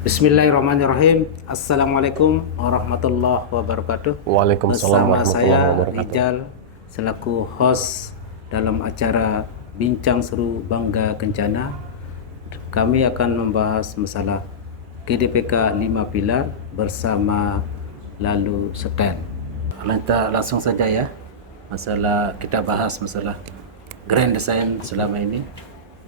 Bismillahirrahmanirrahim. Assalamualaikum warahmatullahi wabarakatuh. Waalaikumsalam Bersama warahmatullahi saya wabarakatuh. Rijal selaku host dalam acara Bincang Seru Bangga Kencana. Kami akan membahas masalah GDPK 5 pilar bersama Lalu Sekan. Langsung saja ya. Kita bahas masalah grand design selama ini.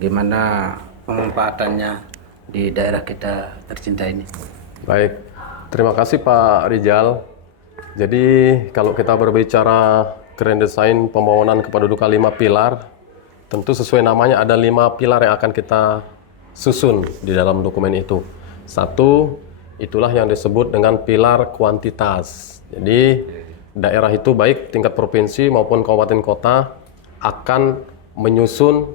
Gimana pemanfaatannya di daerah kita tercinta ini. Baik, terima kasih Pak Rijal. Jadi kalau kita berbicara grand design pembangunan kependudukan 5 pilar, tentu sesuai namanya ada 5 pilar yang akan kita susun di dalam dokumen itu. Satu, itulah yang disebut dengan pilar kuantitas. Jadi daerah itu baik tingkat provinsi maupun kabupaten kota akan menyusun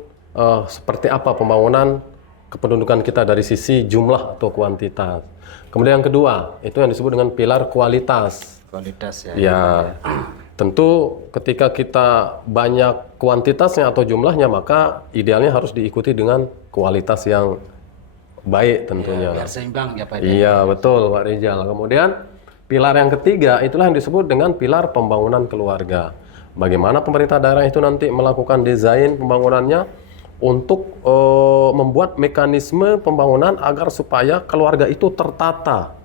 seperti apa pembangunan kependudukan kita dari sisi jumlah atau kuantitas. Kemudian yang kedua, itu yang disebut dengan pilar kualitas. Kualitas ya. Ya, tentu ketika kita banyak kuantitasnya atau jumlahnya, maka idealnya harus diikuti dengan kualitas yang baik tentunya. Biar seimbang ya Pak. Iya, betul Pak Rizal. Kemudian pilar yang ketiga, itulah yang disebut dengan pilar pembangunan keluarga. Bagaimana pemerintah daerah itu nanti melakukan desain pembangunannya untuk membuat mekanisme pembangunan agar supaya keluarga itu tertata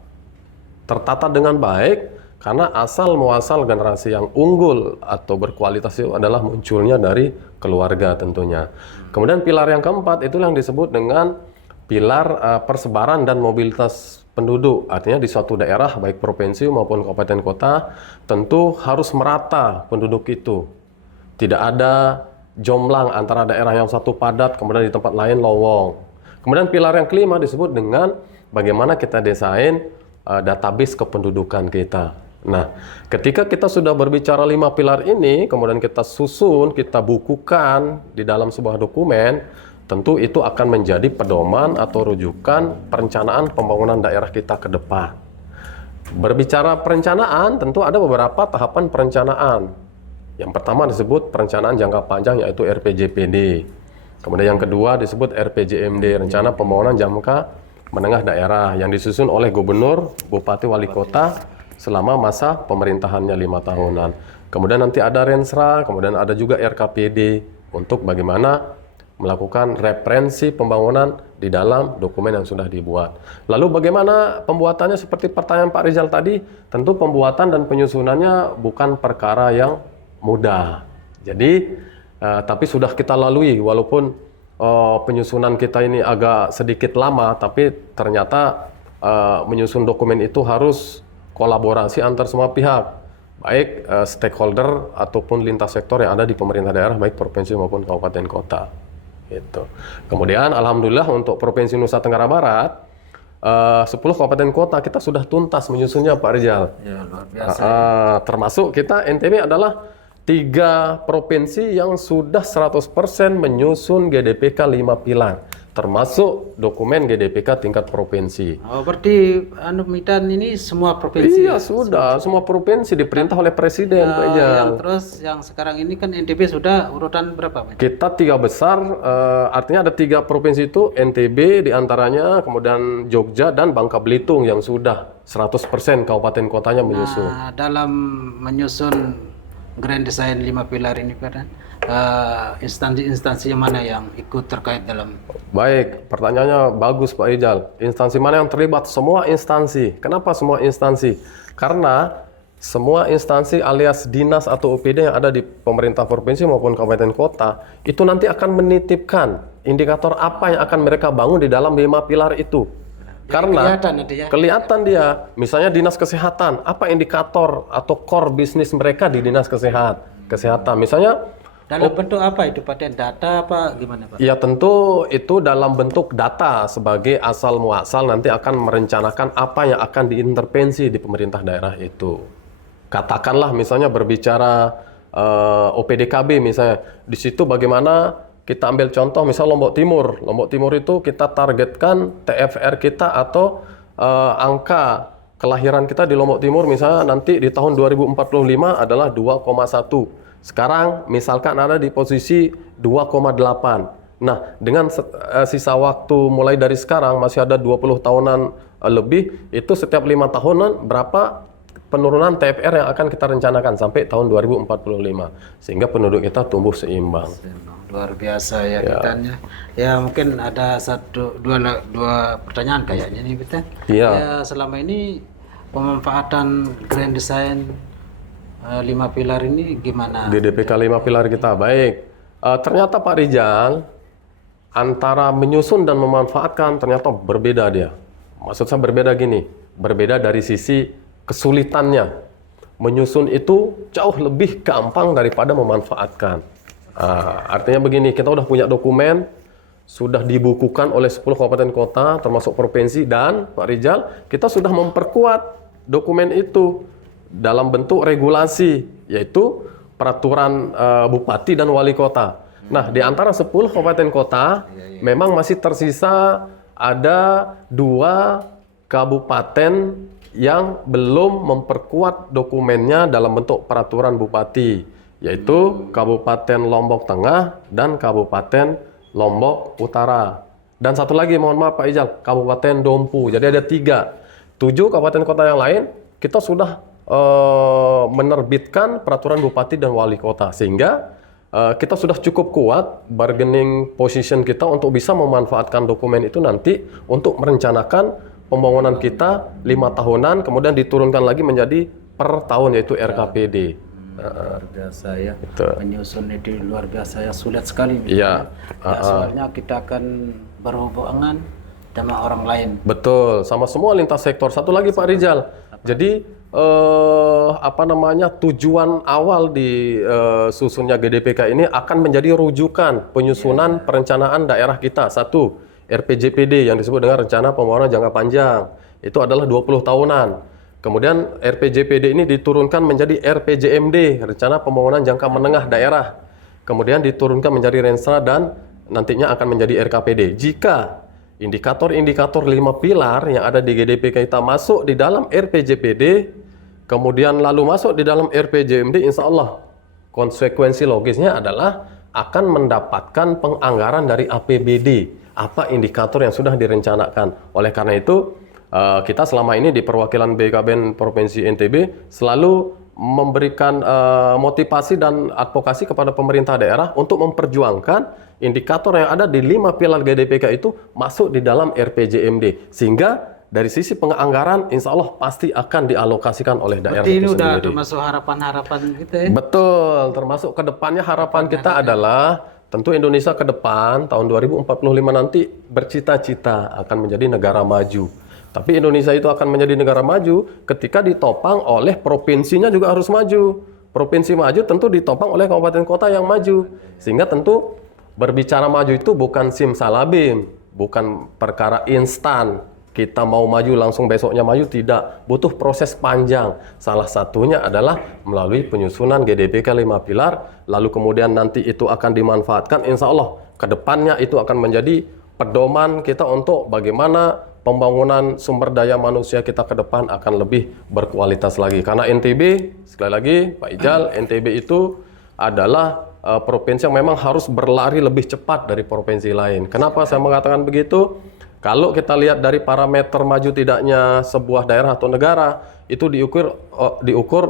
dengan baik, karena asal muasal generasi yang unggul atau berkualitas itu adalah munculnya dari keluarga tentunya. Kemudian pilar yang keempat itu yang disebut dengan pilar persebaran dan mobilitas penduduk. Artinya di suatu daerah baik provinsi maupun kabupaten kota tentu harus merata penduduk itu. Tidak ada jomplang antara daerah yang satu padat kemudian di tempat lain lowong. Kemudian pilar yang kelima disebut dengan bagaimana kita desain database kependudukan kita. Nah, ketika kita sudah berbicara 5 pilar ini, kemudian kita susun, kita bukukan di dalam sebuah dokumen, tentu itu akan menjadi pedoman atau rujukan perencanaan pembangunan daerah kita ke depan. Berbicara perencanaan, tentu ada beberapa tahapan perencanaan. Yang pertama disebut perencanaan jangka panjang, yaitu RPJPD. Kemudian yang kedua disebut RPJMD, rencana pembangunan jangka menengah daerah, yang disusun oleh gubernur, bupati, wali kota selama masa pemerintahannya 5 tahunan. Kemudian nanti ada Rensra, kemudian ada juga RKPD untuk bagaimana melakukan referensi pembangunan di dalam dokumen yang sudah dibuat. Lalu bagaimana pembuatannya, seperti pertanyaan Pak Rizal tadi, tentu pembuatan dan penyusunannya bukan perkara yang mudah. Jadi, tapi sudah kita lalui, walaupun penyusunan kita ini agak sedikit lama, tapi ternyata menyusun dokumen itu harus kolaborasi antar semua pihak, baik stakeholder ataupun lintas sektor yang ada di pemerintah daerah, baik provinsi maupun kabupaten kota. Gitu. Kemudian, alhamdulillah untuk Provinsi Nusa Tenggara Barat, 10 kabupaten kota kita sudah tuntas menyusunnya Pak Rizal. Ya, luar biasa. Termasuk kita NTB adalah 3 provinsi yang sudah 100% menyusun GDPK 5 pilar, termasuk dokumen GDPK tingkat provinsi. Oh, berarti Midan ini semua provinsi. Iya, sudah semua provinsi diperintah oleh presiden, Pak Rizal. Yang terus yang sekarang ini kan NTB sudah urutan berapa Pak? Kita 3 besar, artinya ada 3 provinsi itu, NTB diantaranya, kemudian Jogja dan Bangka Belitung yang sudah 100% kabupaten kotanya menyusun. Nah, dalam menyusun grand design 5 pilar ini Pak, instansi-instansi mana yang ikut terkait dalam? Baik, pertanyaannya bagus Pak Rizal. Instansi mana yang terlibat? Semua instansi. Kenapa semua instansi? Karena semua instansi alias dinas atau OPD yang ada di pemerintah provinsi maupun kabupaten kota itu nanti akan menitipkan indikator apa yang akan mereka bangun di dalam 5 pilar itu. Karena kelihatan dia, misalnya dinas kesehatan, apa indikator atau core bisnis mereka di dinas kesehatan. Misalnya dalam bentuk apa itu Pak? Data apa gimana Pak? Ya tentu itu dalam bentuk data sebagai asal muasal nanti akan merencanakan apa yang akan diintervensi di pemerintah daerah itu. Katakanlah misalnya berbicara OPDKB misalnya, di situ bagaimana kita ambil contoh misal Lombok Timur. Lombok Timur itu kita targetkan TFR kita atau angka kelahiran kita di Lombok Timur misalnya nanti di tahun 2045 adalah 2,1. Sekarang misalkan ada di posisi 2,8. Nah, dengan sisa waktu mulai dari sekarang masih ada 20 tahunan lebih, itu setiap 5 tahunan berapa penurunan TFR yang akan kita rencanakan sampai tahun 2045 sehingga penduduk kita tumbuh seimbang. Luar biasa ya kitanya. Ya mungkin ada dua pertanyaan kayaknya nih kita. Iya. Ya, selama ini pemanfaatan Grand Design 5 pilar ini gimana? GDPK 5 pilar kita baik. Ternyata Pak Rijal, antara menyusun dan memanfaatkan ternyata berbeda dia. Maksud saya berbeda gini, berbeda dari sisi kesulitannya. Menyusun itu jauh lebih gampang daripada memanfaatkan. Artinya begini, kita udah punya dokumen, sudah dibukukan oleh 10 kabupaten kota, termasuk provinsi, dan Pak Rijal, kita sudah memperkuat dokumen itu dalam bentuk regulasi, yaitu peraturan bupati dan wali kota. Nah, di antara 10 kabupaten kota, memang masih tersisa ada 2 kabupaten yang belum memperkuat dokumennya dalam bentuk peraturan bupati, yaitu Kabupaten Lombok Tengah dan Kabupaten Lombok Utara. Dan satu lagi, mohon maaf Pak Ijal, Kabupaten Dompu. Jadi ada 3. 7 kabupaten kota yang lain, kita sudah menerbitkan peraturan bupati dan wali kota. Sehingga kita sudah cukup kuat bargaining position kita untuk bisa memanfaatkan dokumen itu nanti untuk merencanakan pembangunan kita 5 tahunan, kemudian diturunkan lagi menjadi per tahun, yaitu RKPD. Luar biasa ya. Betul. Menyusun itu luar biasa ya, sulit sekali. Iya. Ya, soalnya kita akan berhubungan sama orang lain. Betul, sama semua lintas sektor. Satu lagi Pak Rijal. Jadi tujuan awal di susunnya GDPK ini akan menjadi rujukan penyusunan perencanaan daerah kita. 1, RPJPD yang disebut dengan Rencana Pembangunan Jangka Panjang. Itu adalah 20 tahunan. Kemudian RPJPD ini diturunkan menjadi RPJMD, Rencana Pembangunan Jangka Menengah Daerah. Kemudian diturunkan menjadi Renstra dan nantinya akan menjadi RKPD. Jika indikator-indikator 5 pilar yang ada di GDPK kita masuk di dalam RPJPD, kemudian lalu masuk di dalam RPJMD, insya Allah konsekuensi logisnya adalah akan mendapatkan penganggaran dari APBD. Apa indikator yang sudah direncanakan. Oleh karena itu, kita selama ini di perwakilan BKBN Provinsi NTB selalu memberikan motivasi dan advokasi kepada pemerintah daerah untuk memperjuangkan indikator yang ada di 5 pilar GDPK itu masuk di dalam RPJMD. Sehingga dari sisi penganggaran insya Allah pasti akan dialokasikan oleh daerah Berarti itu ini udah sendiri. termasuk harapan-harapan kita ya? Betul, termasuk ke depannya harapan kita adalah tentu Indonesia ke depan tahun 2045 nanti bercita-cita akan menjadi negara maju. Tapi Indonesia itu akan menjadi negara maju ketika ditopang oleh provinsinya juga harus maju. Provinsi maju tentu ditopang oleh kabupaten kota yang maju. Sehingga tentu berbicara maju itu bukan simsalabim, bukan perkara instan. Kita mau maju langsung besoknya maju, tidak. Butuh proses panjang. Salah satunya adalah melalui penyusunan GDPK 5 pilar, lalu kemudian nanti itu akan dimanfaatkan. Insya Allah ke depannya itu akan menjadi pedoman kita untuk bagaimana pembangunan sumber daya manusia kita ke depan akan lebih berkualitas lagi. Karena NTB, sekali lagi Pak Ijal, NTB itu adalah provinsi yang memang harus berlari lebih cepat dari provinsi lain. Kenapa saya mengatakan begitu? Kalau kita lihat dari parameter maju tidaknya sebuah daerah atau negara, itu diukur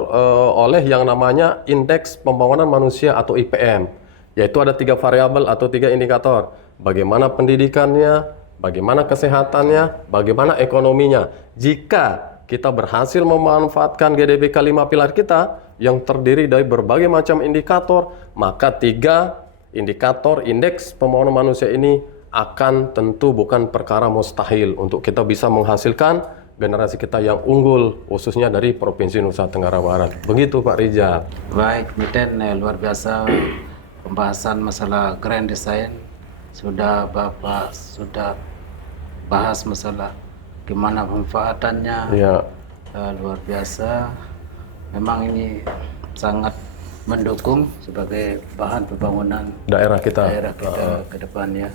oleh yang namanya Indeks Pembangunan Manusia atau IPM. Yaitu ada 3 variabel atau 3 indikator. Bagaimana pendidikannya, bagaimana kesehatannya, bagaimana ekonominya. Jika kita berhasil memanfaatkan GDPK 5 pilar kita yang terdiri dari berbagai macam indikator, maka 3 indikator indeks pembangunan manusia ini akan tentu bukan perkara mustahil untuk kita bisa menghasilkan generasi kita yang unggul, khususnya dari Provinsi Nusa Tenggara Barat. Begitu Pak Rijal. Baik, Miten, luar biasa pembahasan masalah Grand Design. Bapak sudah bahas masalah gimana pemanfaatannya. Ya. Luar biasa. Memang ini sangat mendukung sebagai bahan pembangunan Daerah kita ke depannya.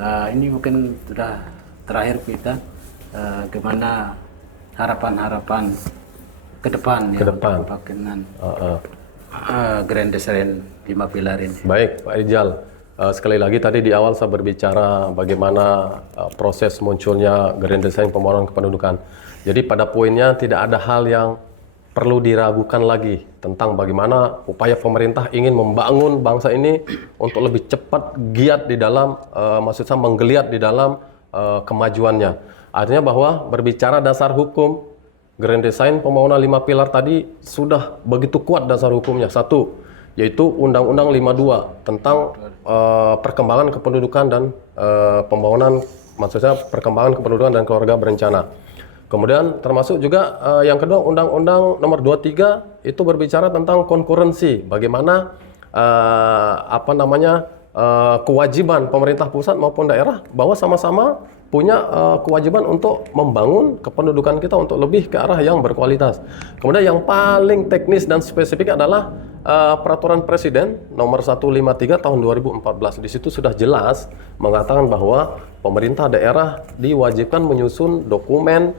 Ini mungkin sudah terakhir kita, gimana harapan-harapan ke depan ya untuk pembangunan Grand Design 5 pilar ini. Baik Pak Rijal, Sekali lagi tadi di awal saya berbicara bagaimana proses munculnya Grand Design Pembangunan Kependudukan. Jadi pada poinnya tidak ada hal yang perlu diragukan lagi tentang bagaimana upaya pemerintah ingin membangun bangsa ini untuk lebih cepat giat di dalam, maksud saya menggeliat di dalam kemajuannya. Artinya bahwa berbicara dasar hukum, Grand Design Pembangunan 5 pilar tadi sudah begitu kuat dasar hukumnya. Satu, yaitu Undang-Undang 52 tentang perkembangan kependudukan dan pembangunan, maksudnya perkembangan kependudukan dan keluarga berencana. Kemudian termasuk juga yang kedua Undang-Undang Nomor 23 itu berbicara tentang konkurensi, bagaimana kewajiban pemerintah pusat maupun daerah bahwa sama-sama punya kewajiban untuk membangun kependudukan kita untuk lebih ke arah yang berkualitas. Kemudian yang paling teknis dan spesifik adalah Peraturan Presiden Nomor 153 Tahun 2014. Di situ sudah jelas mengatakan bahwa pemerintah daerah diwajibkan menyusun dokumen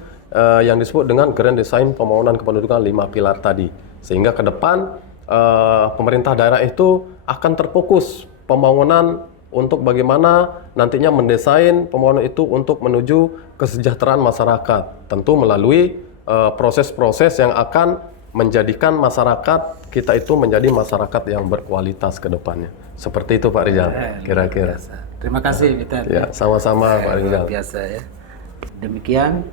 yang disebut dengan Grand Design Pembangunan Kependudukan 5 pilar tadi. Sehingga ke depan pemerintah daerah itu akan terfokus pembangunan untuk bagaimana nantinya mendesain pembangunan itu untuk menuju kesejahteraan masyarakat. Tentu melalui proses-proses yang akan menjadikan masyarakat kita itu menjadi masyarakat yang berkualitas ke depannya. Seperti itu Pak Rizal, kira-kira. Terima kasih Peter. Ya, sama-sama Pak Rizal. Luar biasa ya. Demikian,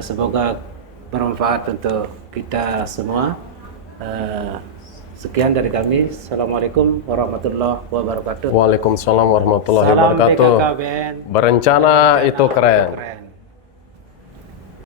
semoga bermanfaat untuk kita semua. Sekian dari kami. Assalamualaikum warahmatullahi wabarakatuh. Waalaikumsalam warahmatullahi Salam wabarakatuh. BKKBN. Berencana itu keren.